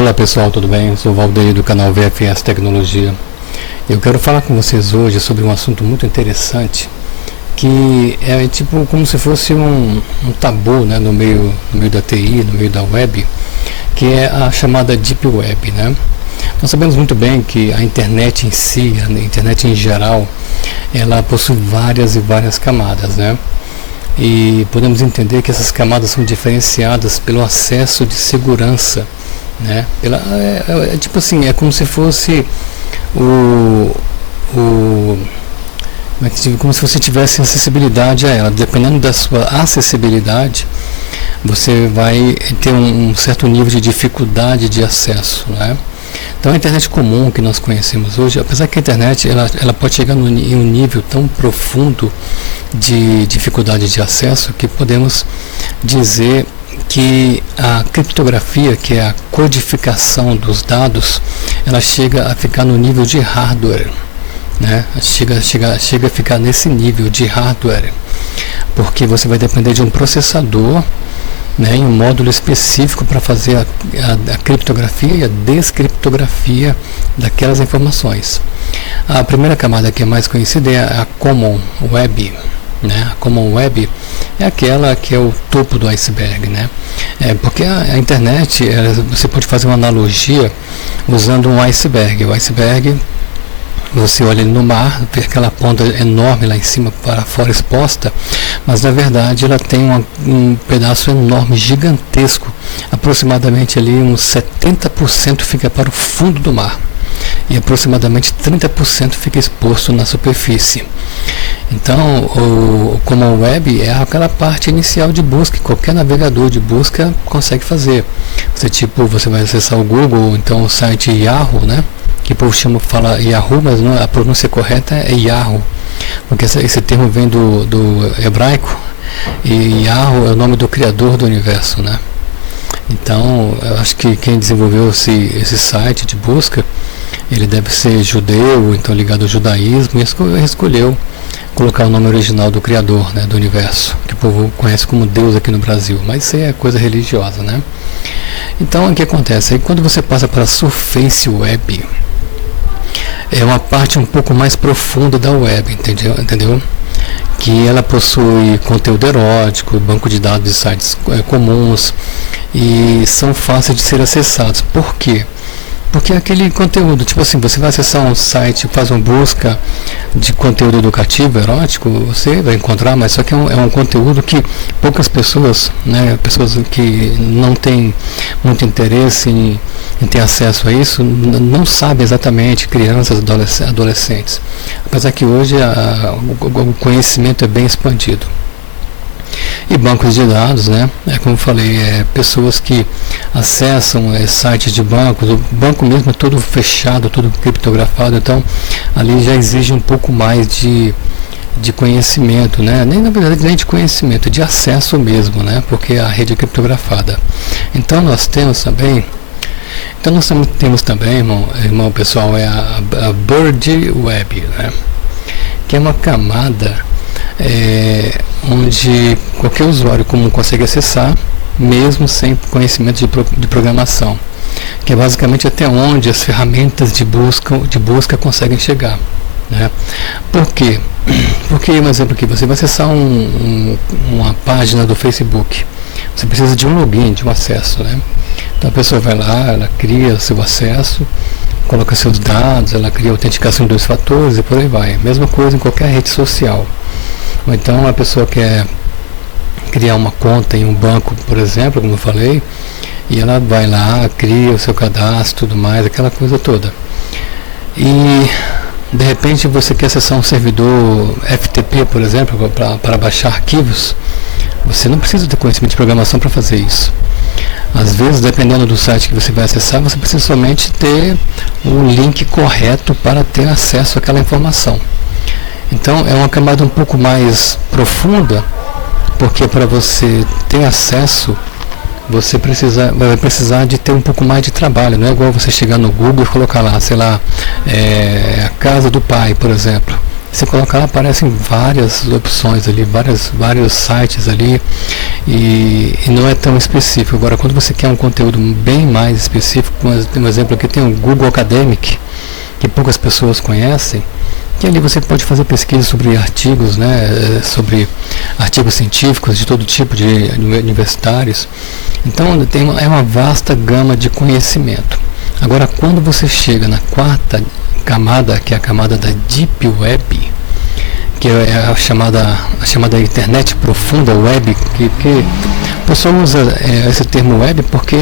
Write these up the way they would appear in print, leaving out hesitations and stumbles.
Olá pessoal, tudo bem? Eu sou o Valdeir do canal VFS Tecnologia. Eu quero falar com vocês hoje sobre um assunto muito interessante, que é tipo como se fosse um tabu, né, no meio da TI, no meio da web, que é a chamada Deep Web, né? Nós sabemos muito bem que a internet em si, a internet em geral, ela possui várias e várias camadas, né? E podemos entender que essas camadas são diferenciadas pelo acesso de segurança, né? Tipo assim, é como se fosse como se você tivesse acessibilidade a ela. Dependendo da sua acessibilidade, você vai ter um certo nível de dificuldade de acesso, né? Então a internet comum que nós conhecemos hoje, apesar que a internet ela pode chegar em um nível tão profundo de dificuldade de acesso que podemos dizer que a criptografia, que é a codificação dos dados, ela chega a ficar no nível de hardware, né? Chega a ficar nesse nível de hardware, porque você vai depender de um processador, né, em um módulo específico para fazer a criptografia e a descriptografia daquelas informações. A primeira camada que é mais conhecida é a Common Web, né? A Common Web é aquela que é o topo do iceberg, né? Porque a internet, você pode fazer uma analogia usando um iceberg. O iceberg, você olha ele no mar, vê aquela ponta enorme lá em cima para fora exposta, mas na verdade ela tem um pedaço enorme, gigantesco, aproximadamente ali uns 70% fica para o fundo do mar e aproximadamente 30% fica exposto na superfície. Então, o Common Web é aquela parte inicial de busca que qualquer navegador de busca consegue fazer. Você vai acessar o Google, ou então o site Yahoo, né? Que o povo fala Yahoo, mas não, a pronúncia correta é Yahoo, porque esse termo vem do hebraico, e Yahoo é o nome do criador do universo, né? Então, eu acho que quem desenvolveu esse site de busca, ele deve ser judeu, então ligado ao judaísmo, e escolheu colocar o nome original do criador, né, do universo, que o povo conhece como Deus aqui no Brasil, mas isso é coisa religiosa, né? Então, o que acontece? Aí, quando você passa para a Surface Web, é uma parte um pouco mais profunda da web, entendeu? Que ela possui conteúdo erótico, banco de dados de sites comuns, e são fáceis de ser acessados. Por quê? Porque aquele conteúdo, tipo assim, você vai acessar um site, faz uma busca de conteúdo educativo, erótico, você vai encontrar, mas só que é um conteúdo que poucas pessoas, né, pessoas que não têm muito interesse em ter acesso a isso, não sabem exatamente, crianças, adolescentes. Apesar que hoje o conhecimento é bem expandido. E bancos de dados, né? Como eu falei, pessoas que acessam sites de bancos, o banco mesmo é todo fechado, todo criptografado, então ali já exige um pouco mais de conhecimento, né? Nem na verdade nem de conhecimento, de acesso mesmo, né? Porque a rede é criptografada. Então nós temos também, irmão pessoal, a Bird Web, né? Que é uma camada onde qualquer usuário comum consegue acessar, mesmo sem conhecimento de programação, que é basicamente até onde as ferramentas de busca conseguem chegar, né? Por quê? Porque, um exemplo aqui, você vai acessar uma página do Facebook, você precisa de um login, de um acesso, né? Então a pessoa vai lá, ela cria seu acesso, coloca seus dados, ela cria a autenticação de 2 fatores e por aí vai. Mesma coisa em qualquer rede social. Ou então a pessoa quer criar uma conta em um banco, por exemplo, como eu falei, e ela vai lá, cria o seu cadastro, tudo mais, aquela coisa toda. E de repente você quer acessar um servidor FTP, por exemplo, para baixar arquivos, você não precisa ter conhecimento de programação para fazer isso. Às vezes, dependendo do site que você vai acessar, você precisa somente ter o link correto para ter acesso àquela informação. Então é uma camada um pouco mais profunda, porque para você ter acesso, você vai precisar de ter um pouco mais de trabalho. Não é igual você chegar no Google e colocar lá, sei lá, a casa do pai, por exemplo. Você colocar lá, aparecem várias opções ali, vários sites ali, e não é tão específico. Agora, quando você quer um conteúdo bem mais específico, tem um exemplo aqui, tem o Google Academic, que poucas pessoas conhecem, que ali você pode fazer pesquisa sobre artigos, né, sobre artigos científicos de todo tipo, de universitários. Então, é uma vasta gama de conhecimento. Agora, quando você chega na quarta camada, que é a camada da Deep Web, que é a chamada internet profunda, web, que o pessoal usa esse termo web porque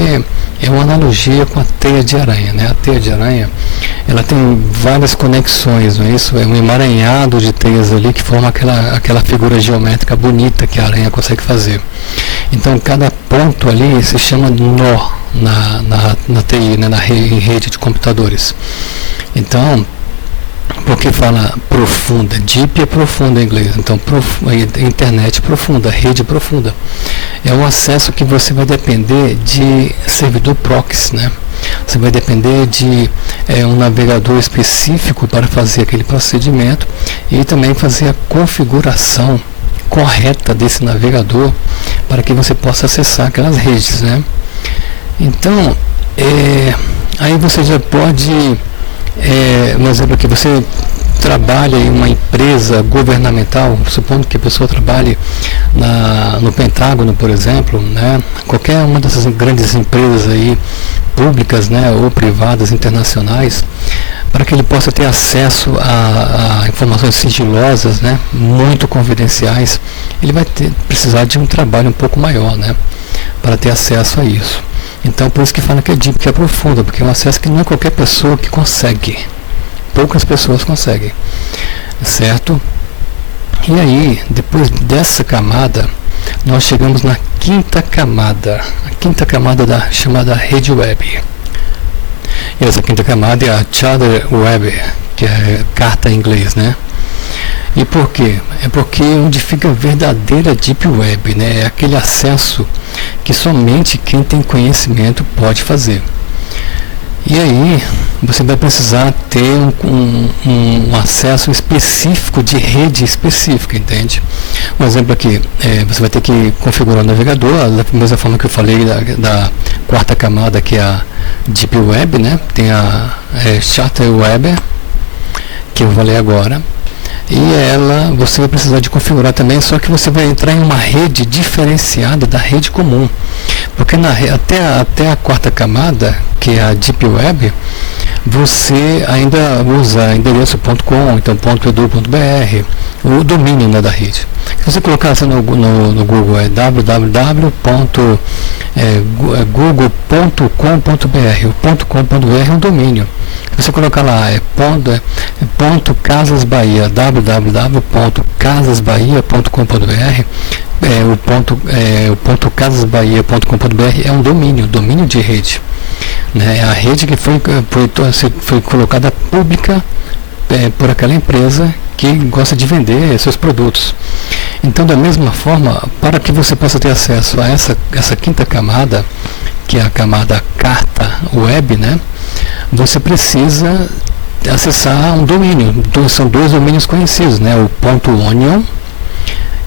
é uma analogia com a teia de aranha, né? A teia de aranha, ela tem várias conexões, não é isso? É um emaranhado de teias ali que forma aquela figura geométrica bonita que a aranha consegue fazer. Então, cada ponto ali se chama nó na TI, né? Em rede de computadores. Então, porque fala profunda, deep é profunda em inglês, então internet profunda, rede profunda. É um acesso que você vai depender de servidor proxy, né? Você vai depender de um navegador específico para fazer aquele procedimento e também fazer a configuração correta desse navegador para que você possa acessar aquelas redes, né? Então, aí você já pode... um exemplo aqui, você trabalha em uma empresa governamental, supondo que a pessoa trabalhe no Pentágono, por exemplo, né? Qualquer uma dessas grandes empresas aí, públicas, né, ou privadas, internacionais, para que ele possa ter acesso a informações sigilosas, né, muito confidenciais, ele vai precisar de um trabalho um pouco maior, né, para ter acesso a isso. Então, por isso que fala que é deep, que é profunda, porque é um acesso que não é qualquer pessoa que consegue. Poucas pessoas conseguem, certo? E aí, depois dessa camada, nós chegamos na quinta camada. A quinta camada da chamada rede web. E essa quinta camada é a Charter Web, que é carta em inglês, né? E por quê? É porque onde fica a verdadeira Deep Web, né? É aquele acesso que somente quem tem conhecimento pode fazer. E aí você vai precisar ter um acesso específico de rede específica, entende? Um exemplo aqui, você vai ter que configurar o navegador, da mesma forma que eu falei da quarta camada, que é a Deep Web, né? Tem a Charter Web, que eu falei agora. E você vai precisar de configurar também, só que você vai entrar em uma rede diferenciada da rede comum. Porque até a quarta camada, que é a Deep Web, você ainda usa endereço.com, então .edu.br, o domínio, né, da rede. Se você colocar assim no Google, é www.google.com.br, o .com.br é um domínio. Se você colocar lá, ponto Casas Bahia, www.casasbahia.com.br, o ponto casasbahia.com.br é um domínio de rede, né? É a rede que foi colocada pública por aquela empresa que gosta de vender seus produtos. Então, da mesma forma, para que você possa ter acesso a essa quinta camada, que é a camada carta web, né? Você precisa acessar um domínio. São dois domínios conhecidos, né? O .onion,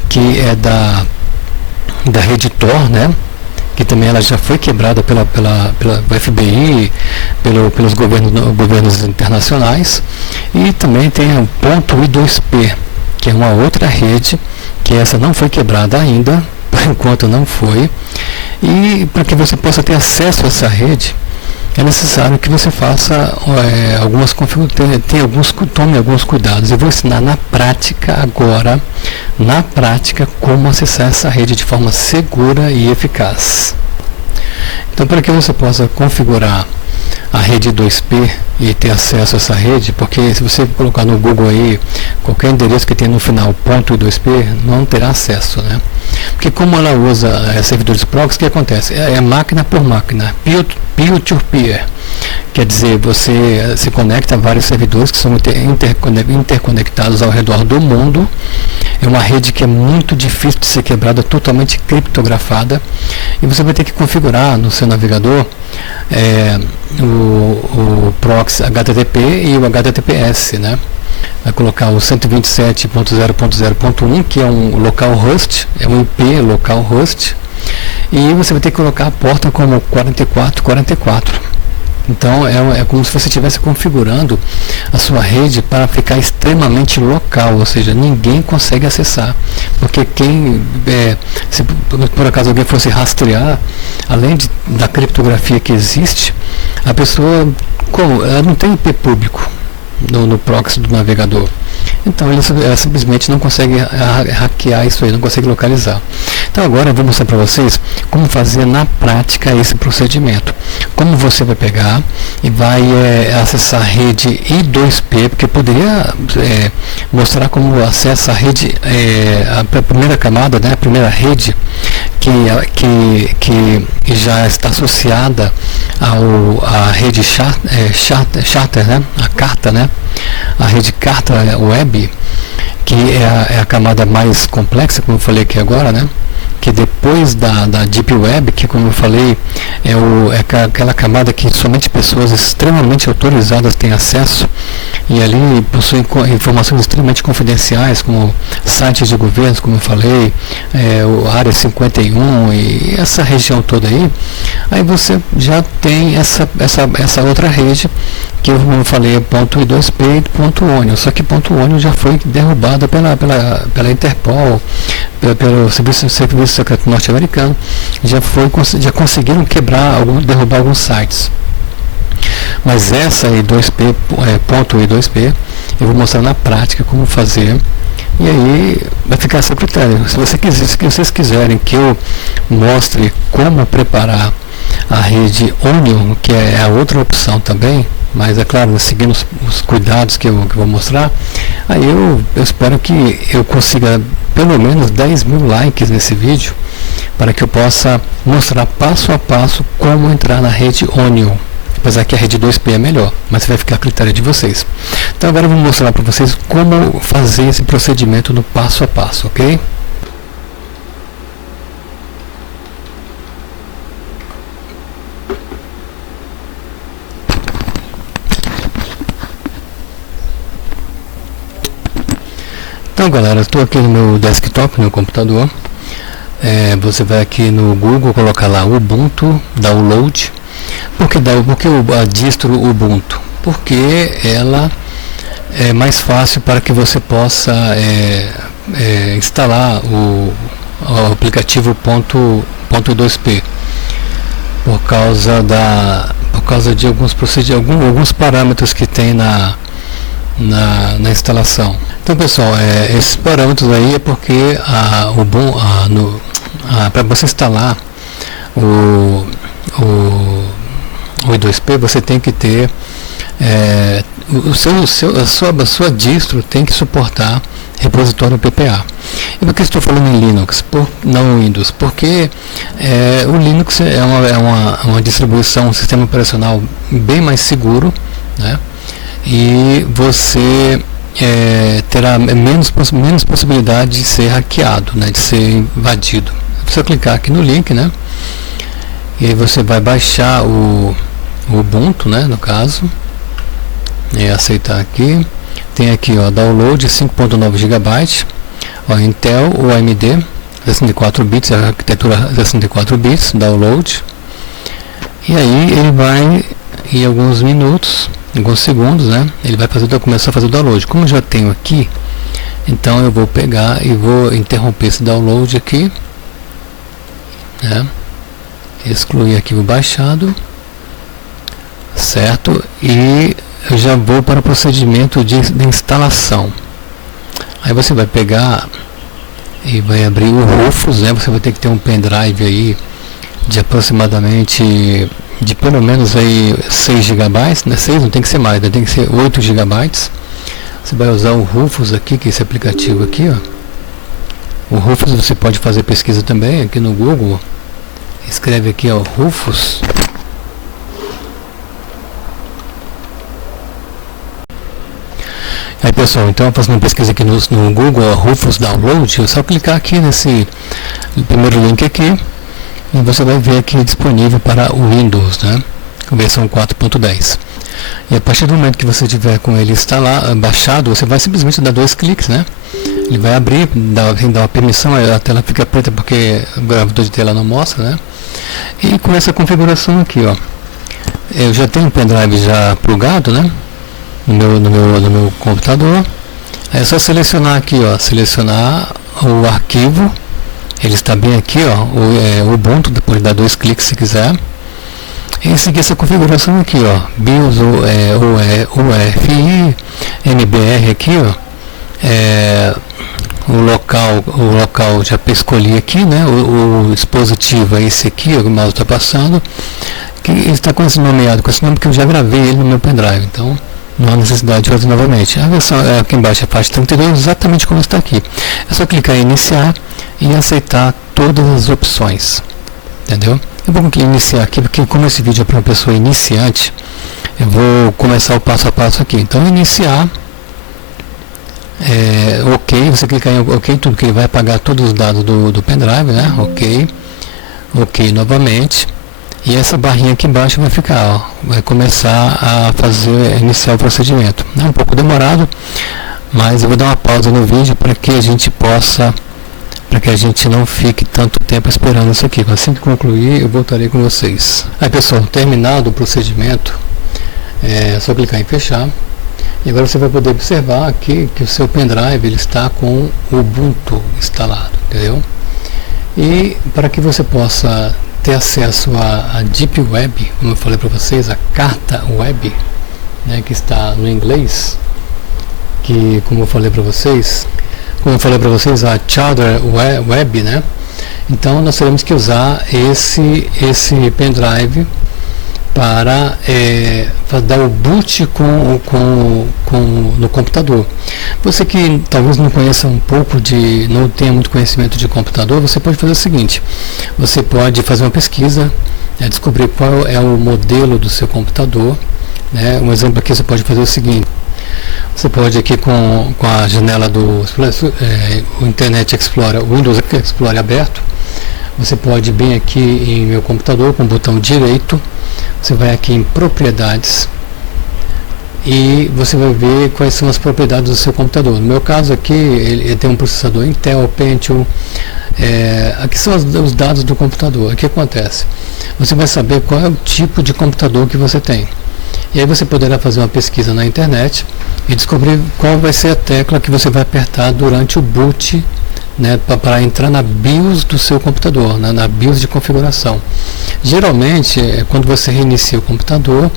que é da rede Tor, né? Que também ela já foi quebrada pela FBI, pelos governos internacionais. E também tem o .i2p, que é uma outra rede, que essa não foi quebrada ainda, por enquanto não foi. E para que você possa ter acesso a essa rede, é necessário que você faça tome alguns cuidados. Eu vou ensinar na prática agora, como acessar essa rede de forma segura e eficaz. Então, para que você possa configurar a rede 2P e ter acesso a essa rede, porque se você colocar no Google aí qualquer endereço que tenha no final .2p, não terá acesso, né? Porque como ela usa servidores proxy, o que acontece? É máquina por máquina, peer-to-peer. Quer dizer, você se conecta a vários servidores que são interconectados ao redor do mundo. É uma rede que é muito difícil de ser quebrada, totalmente criptografada. E você vai ter que configurar no seu navegador o proxy HTTP e o HTTPS, né? vai colocar o 127.0.0.1, que é um localhost, é um IP localhost, e você vai ter que colocar a porta como 4444. Então é como se você estivesse configurando a sua rede para ficar extremamente local, ou seja, ninguém consegue acessar, porque se por acaso alguém fosse rastrear, além da criptografia que existe, a pessoa ela não tem IP público no proxy do navegador. Então ela simplesmente não consegue hackear isso aí, não consegue localizar. Então agora eu vou mostrar para vocês como fazer na prática esse procedimento. Como você vai pegar e vai acessar a rede I2P, porque eu poderia mostrar como acessa a rede, a primeira camada, né, a primeira rede que já está associada à rede charter, né, a carta, né, a rede carta web, que é a camada mais complexa, como eu falei aqui agora, né? Que depois da Deep Web, que como eu falei, é aquela camada que somente pessoas extremamente autorizadas têm acesso, e ali possuem informações extremamente confidenciais, como sites de governos, como eu falei, o Área 51 e essa região toda aí você já tem essa outra rede, que eu falei, ponto I2P e ponto ONIO, só que ponto ONIO já foi derrubada pela Interpol, pelo Serviço Secreto Norte-Americano, já conseguiram derrubar alguns sites. Mas essa I2P, ponto I2P, eu vou mostrar na prática como fazer, e aí vai ficar a seu critério. Se vocês quiserem que eu mostre como preparar a rede ONIO, que é a outra opção também, mas é claro, seguindo os cuidados que eu vou mostrar, aí eu espero que eu consiga pelo menos 10 mil likes nesse vídeo, para que eu possa mostrar passo a passo como entrar na rede ONIO. Apesar que a rede 2P é melhor, mas vai ficar a critério de vocês. Então agora eu vou mostrar para vocês como fazer esse procedimento no passo a passo, ok? Então galera, eu estou aqui no meu desktop, no meu computador. Você vai aqui no Google, colocar lá Ubuntu Download. Por que a distro Ubuntu? Porque ela é mais fácil para que você possa instalar o aplicativo ponto .2p, por causa de alguns parâmetros que tem na instalação. Então pessoal, esses parâmetros aí é porque para você instalar o I2P, você tem que ter a sua distro tem que suportar repositório PPA. E por que estou falando em Linux, não Windows? Porque o Linux é uma distribuição, um sistema operacional bem mais seguro, né? E você terá menos possibilidade de ser hackeado, né? De ser invadido. É só clicar aqui no link, né? E aí você vai baixar o Ubuntu, né, no caso, e aceitar aqui. Tem aqui, ó, download 5.9 GB, ó, Intel ou AMD 64 bits, a arquitetura 64 bits, download. E aí ele vai, em alguns minutos, alguns segundos, né, ele vai começar a fazer o download. Como eu já tenho aqui, então eu vou pegar e vou interromper esse download aqui, né, excluir arquivo baixado, certo? E eu já vou para o procedimento de instalação. Aí você vai pegar e vai abrir o Rufus, né? Você vai ter que ter um pendrive aí de aproximadamente, de pelo menos aí 6 GB, né? 6 não tem que ser mais, né? Tem que ser 8 GB. Você vai usar o Rufus aqui, que é esse aplicativo aqui, ó. O Rufus você pode fazer pesquisa também aqui no Google. Escreve aqui, ó, Rufus. Aí pessoal, então fazendo uma pesquisa aqui no Google, ó, Rufus Download, é só clicar aqui nesse primeiro link aqui e você vai ver aqui disponível para o Windows, né, versão 4.10. E a partir do momento que você tiver com ele instalado, baixado, você vai simplesmente dar 2 cliques, né? Ele vai abrir, dar uma permissão, a tela fica preta porque o gravador de tela não mostra, né? E com essa configuração aqui, ó, eu já tenho um pendrive já plugado, né? No meu computador. Aí é só selecionar aqui, ó, selecionar o arquivo. Ele está bem aqui, ó, o Ubuntu, depois dar 2 cliques se quiser. E seguir essa configuração aqui, ó, BIOS, UEFI, MBR aqui, ó, o local já escolhi aqui, né, o dispositivo é esse aqui, o mouse está passando, que está com esse nomeado, com esse nome que eu já gravei ele no meu pendrive, então não há necessidade de fazer novamente. A versão aqui embaixo, a parte 32, exatamente como está aqui. É só clicar em iniciar e aceitar todas as opções, entendeu? Eu vou iniciar aqui, porque como esse vídeo é para uma pessoa iniciante, eu vou começar o passo a passo aqui. Então, iniciar, ok, você clicar em ok, tudo que ele vai apagar todos os dados do pendrive, né? Ok novamente. E essa barrinha aqui embaixo vai ficar, ó, vai começar a iniciar o procedimento. É um pouco demorado, mas eu vou dar uma pausa no vídeo para que a gente não fique tanto tempo esperando isso aqui. Assim que concluir, eu voltarei com vocês. Aí, pessoal, terminado o procedimento, é só clicar em fechar. E agora você vai poder observar aqui que o seu pendrive ele está com o Ubuntu instalado, entendeu? E para que você possa ter acesso à Deep Web, como eu falei para vocês, a carta web, né, que está no inglês, que como eu falei para vocês, a Chowder Web, né? Então nós teremos que usar esse pendrive para dar o boot no computador. Você que talvez não conheça não tenha muito conhecimento de computador, você pode fazer o seguinte: você pode fazer uma pesquisa, descobrir qual é o modelo do seu computador, né? Um exemplo aqui, você pode fazer o seguinte: você pode aqui com a janela do Internet Explorer, o Windows Explorer aberto, você pode bem aqui em meu computador com o botão direito, você vai aqui em propriedades e você vai ver quais são as propriedades do seu computador. No meu caso aqui, ele tem um processador Intel, Pentium, aqui são os dados do computador. O que acontece? Você vai saber qual é o tipo de computador que você tem. E aí você poderá fazer uma pesquisa na internet e descobrir qual vai ser a tecla que você vai apertar durante o boot, né, para entrar na BIOS do seu computador, né, na BIOS de configuração. Geralmente é quando você reinicia o computador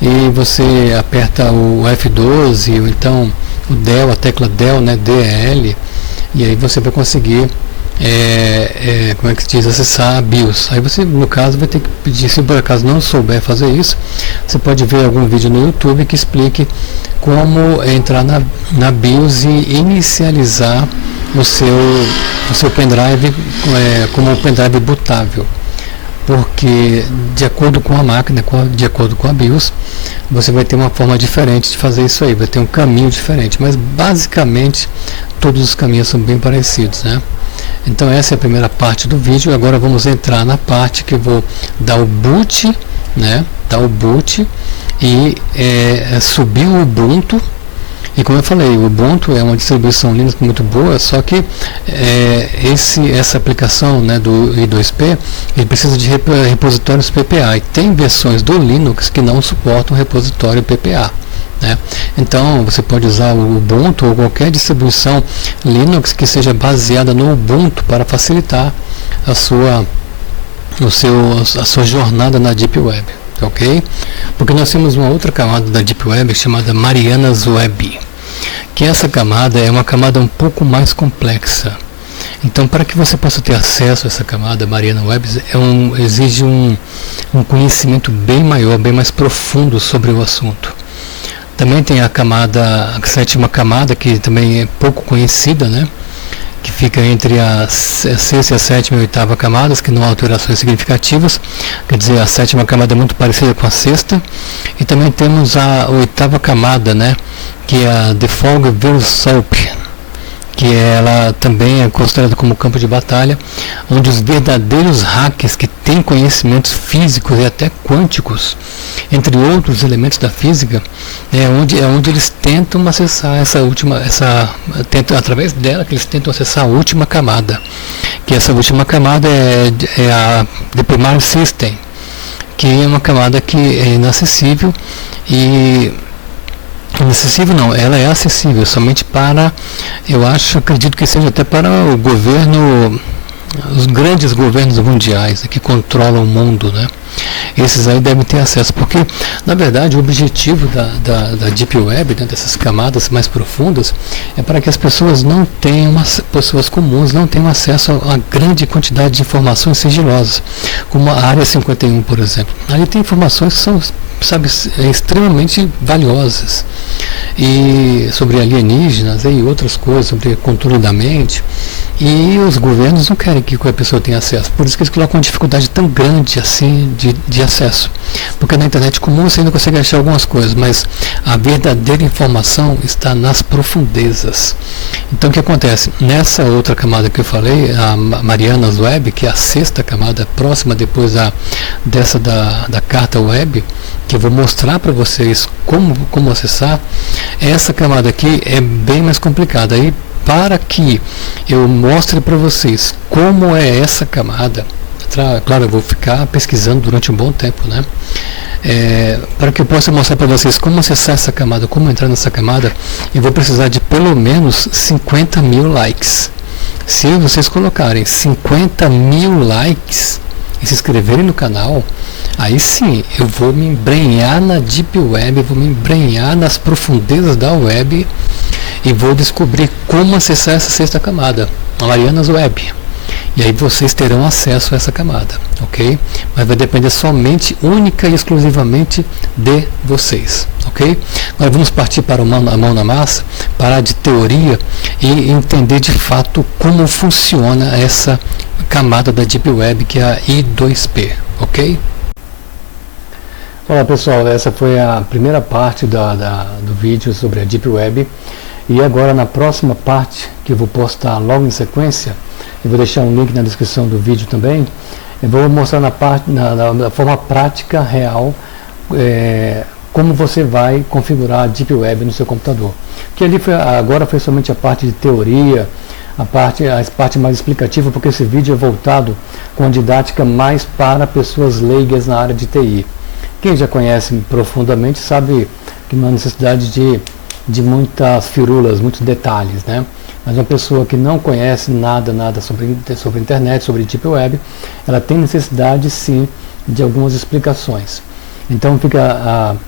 e você aperta o F12 ou então o DEL, a tecla DEL, né, DEL, e aí você vai conseguir como é que se diz, acessar a BIOS. Aí você, no caso, vai ter que pedir, se por acaso não souber fazer isso, você pode ver algum vídeo no YouTube que explique como entrar na BIOS e inicializar o seu pendrive como um pendrive bootável, porque de acordo com a máquina, de acordo com a BIOS, você vai ter uma forma diferente de fazer isso aí, vai ter um caminho diferente, mas basicamente todos os caminhos são bem parecidos, né? Então essa é a primeira parte do vídeo. Agora vamos entrar na parte que eu vou dar o boot, né? Dar o boot e subir o Ubuntu. E como eu falei, o Ubuntu é uma distribuição Linux muito boa, só que essa aplicação, né, do I2P, ele precisa de repositórios PPA, e tem versões do Linux que não suportam repositório PPA, né? Então você pode usar o Ubuntu ou qualquer distribuição Linux que seja baseada no Ubuntu para facilitar a sua jornada na Deep Web, ok? Porque nós temos uma outra camada da Deep Web chamada Mariana's Web, que essa camada é uma camada um pouco mais complexa. Então, para que você possa ter acesso a essa camada Mariana Web, exige um conhecimento bem maior, bem mais profundo sobre o assunto. Também tem a sétima camada, que também é pouco conhecida, né? Que fica entre a sexta, a sétima e a oitava camadas, que não há alterações significativas. Quer dizer, a sétima camada é muito parecida com a sexta. E também temos a oitava camada, né? Que é a Default Virus Soap, que ela também é considerada como campo de batalha, onde os verdadeiros hackers que têm conhecimentos físicos e até quânticos, entre outros elementos da física, é onde eles tentam acessar através dela que eles tentam acessar a última camada, que essa última camada é a The Primary System, que é uma camada que é inacessível e inacessível não, ela é acessível somente para, acredito que seja até para o governo, os grandes governos mundiais que controlam o mundo, né? Esses aí devem ter acesso, porque na verdade o objetivo da Deep Web, né, dessas camadas mais profundas, é para que as pessoas pessoas comuns não tenham acesso a grande quantidade de informações sigilosas, como a Área 51, por exemplo. Ali tem informações que são, extremamente valiosas, e sobre alienígenas e outras coisas, sobre controle da mente. E os governos não querem que qualquer pessoa tenha acesso. Por isso que eles colocam uma dificuldade tão grande assim de acesso. Porque na internet comum você ainda consegue achar algumas coisas, mas a verdadeira informação está nas profundezas. Então o que acontece? Nessa outra camada que eu falei, a Marianas Web, que é a sexta camada, próxima depois dessa da carta web, que eu vou mostrar para vocês como acessar, essa camada aqui é bem mais complicada. Aí, para que eu mostre para vocês como é essa camada, claro, eu vou ficar pesquisando durante um bom tempo, né? Para que eu possa mostrar para vocês como acessar essa camada, como entrar nessa camada, eu vou precisar de pelo menos 50 mil likes. Se vocês colocarem 50 mil likes e se inscreverem no canal, aí sim eu vou me embrenhar na Deep Web, vou me embrenhar nas profundezas da web e vou descobrir como acessar essa sexta camada, a Marianas Web. E aí vocês terão acesso a essa camada, ok? Mas vai depender somente, única e exclusivamente de vocês, ok? Agora vamos partir para a mão na massa, parar de teoria e entender de fato como funciona essa camada da Deep Web, que é a I2P, ok? Olá pessoal, essa foi a primeira parte do vídeo sobre a Deep Web. E agora na próxima parte, que eu vou postar logo em sequência, eu vou deixar um link na descrição do vídeo também, eu vou mostrar na forma prática, real, como você vai configurar a Deep Web no seu computador. Que ali agora foi somente a parte de teoria, a parte mais explicativa, porque esse vídeo é voltado com a didática mais para pessoas leigas na área de TI. Quem já conhece profundamente sabe que não há necessidade de muitas firulas, muitos detalhes, né? Mas uma pessoa que não conhece nada sobre internet, sobre Deep Web, ela tem necessidade sim de algumas explicações. Então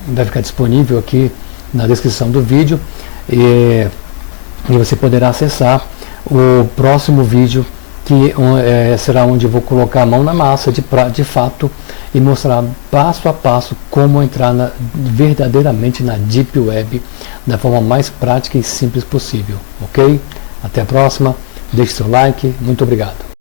vai ficar disponível aqui na descrição do vídeo e você poderá acessar o próximo vídeo, que será onde eu vou colocar a mão na massa de fato e mostrar passo a passo como entrar verdadeiramente na Deep Web da forma mais prática e simples possível, ok? Até a próxima, deixe seu like, muito obrigado.